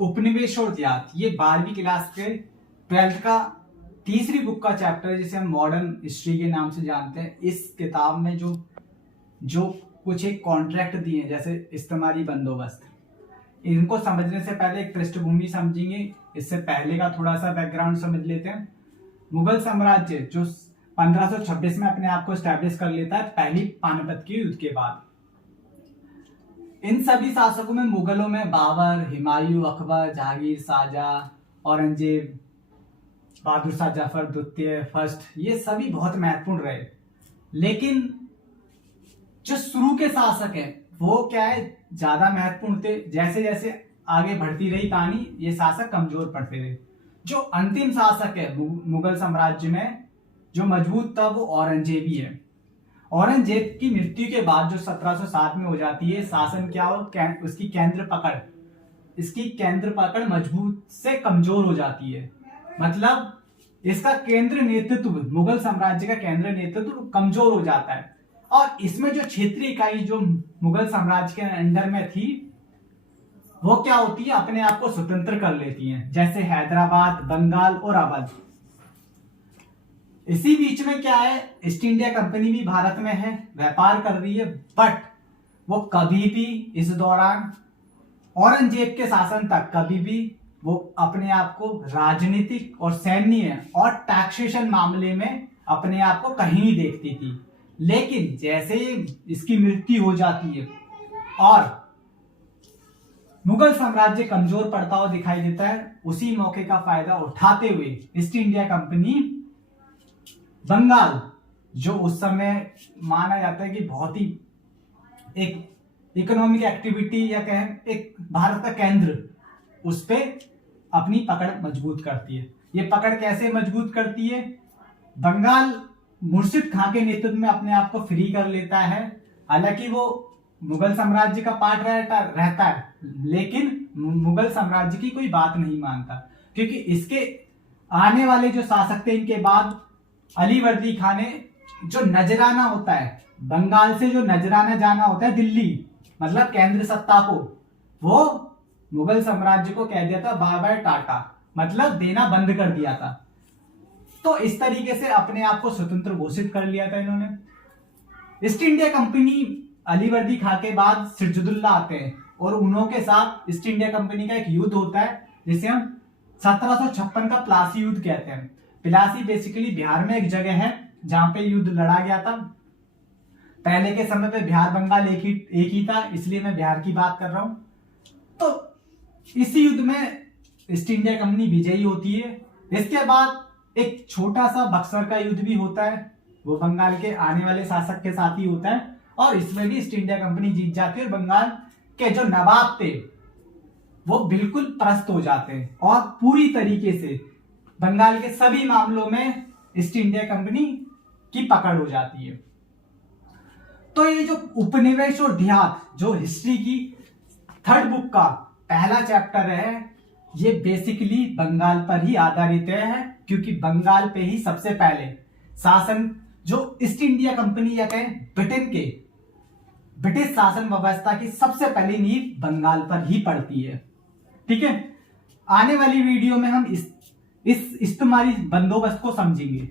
उपनिवेश और देहात, ये 12वीं क्लास के 12th का तीसरी बुक का चैप्टर है, जिसे हम मॉडर्न हिस्ट्री के नाम से जानते हैं। इस किताब में जो जो कुछ एक कॉन्ट्रैक्ट दिए हैं, जैसे इस्तेमारी बंदोबस्त, इनको समझने से पहले एक पृष्ठभूमि समझेंगे। इससे पहले का थोड़ा सा बैकग्राउंड समझ लेते हैं। मुगल साम्राज्य जो 1526 में अपने आप को स्टैब्लिश कर लेता है, पहली पानीपत के युद्ध के बाद। इन सभी शासकों में, मुगलों में बाबर, हुमायूं, अकबर, जहांगीर, शाहजहां, औरंगजेब, बहादुर शाह जफर द्वितीय फर्स्ट, ये सभी बहुत महत्वपूर्ण रहे। लेकिन जो शुरू के शासक हैं वो क्या है, ज्यादा महत्वपूर्ण थे। जैसे जैसे आगे बढ़ती रही कहानी, ये शासक कमजोर पड़ते रहे। जो अंतिम शासक है मुगल साम्राज्य में जो मजबूत था, वो औरंगजेब ही है। औरंगजेब की मृत्यु के बाद जो 1707 में हो जाती है, शासन क्या हो, उसकी इसकी केंद्र पकड़ मजबूत से कमजोर हो जाती है। मतलब इसका केंद्र नेतृत्व, मुगल साम्राज्य का केंद्र नेतृत्व कमजोर हो जाता है। और इसमें जो क्षेत्रीय इकाई जो मुगल साम्राज्य के अंडर में थी, वो क्या होती है, अपने आप को स्वतंत्र कर लेती हैं, जैसे हैदराबाद, बंगाल और अवध। इसी बीच में क्या है, ईस्ट इंडिया कंपनी भी भारत में है, व्यापार कर रही है, बट वो कभी भी इस दौरान औरंगजेब के शासन तक कभी भी वो अपने आप को राजनीतिक और सैन्य और टैक्सेशन मामले में अपने आप को कहीं नहीं देखती थी। लेकिन जैसे इसकी मृत्यु हो जाती है और मुगल साम्राज्य कमजोर पड़ता हुआ दिखाई देता है, उसी मौके का फायदा उठाते हुए ईस्ट इंडिया कंपनी बंगाल, जो उस समय माना जाता है कि बहुत ही एक इकोनॉमिक एक्टिविटी या कहें एक भारत का केंद्र, उस पे अपनी पकड़ मजबूत करती है। ये पकड़ कैसे मजबूत करती है, बंगाल मुर्शिद खां के नेतृत्व में अपने आप को फ्री कर लेता है। हालांकि वो मुगल साम्राज्य का पार्ट रहता है, लेकिन मुगल साम्राज्य की कोई बात नहीं मानता, क्योंकि इसके आने वाले जो शासक थे इनके बाद, अलीवर्दी खान ने जो नजराना होता है, बंगाल से जो नजराना जाना होता है दिल्ली, मतलब केंद्र सत्ता को, वो मुगल साम्राज्य को कह दिया था बाय बाय टाटा, मतलब देना बंद कर दिया था। तो इस तरीके से अपने आप को स्वतंत्र घोषित कर लिया था इन्होंने। ईस्ट इंडिया कंपनी, अलीवर्दी खां के बाद सिराजुद्दौला आते हैं और उन्होंने के साथ ईस्ट इंडिया कंपनी का एक युद्ध होता है, जिसे हम 1756 का प्लासी युद्ध कहते हैं। प्लासी बेसिकली बिहार में एक जगह है जहां पे युद्ध लड़ा गया था। पहले के समय पे बिहार बंगाल एक ही था, इसलिए मैं बिहार की बात कर रहा हूं। तो इसी युद्ध में ईस्ट इंडिया कंपनी विजयी होती है। इसके बाद एक छोटा सा बक्सर का युद्ध भी होता है, वो बंगाल के आने वाले शासक के साथ ही होता है, और इसमें भी ईस्ट इंडिया कंपनी जीत जाती है और बंगाल के जो नवाब थे वो बिल्कुल परास्त हो जाते हैं और पूरी तरीके से बंगाल के सभी मामलों में ईस्ट इंडिया कंपनी की पकड़ हो जाती है। तो ये जो उपनिवेश और देहात, जो हिस्ट्री की 3rd बुक का पहला चैप्टर है, ये बेसिकली बंगाल पर ही आधारित है, क्योंकि बंगाल पे ही सबसे पहले शासन, जो ईस्ट इंडिया कंपनी या कहें ब्रिटिश शासन व्यवस्था की सबसे पहली नींव बंगाल पर ही पड़ती है। ठीक है, आने वाली वीडियो में हम इस इस्तेमारी बंदोबस्त को समझेंगे।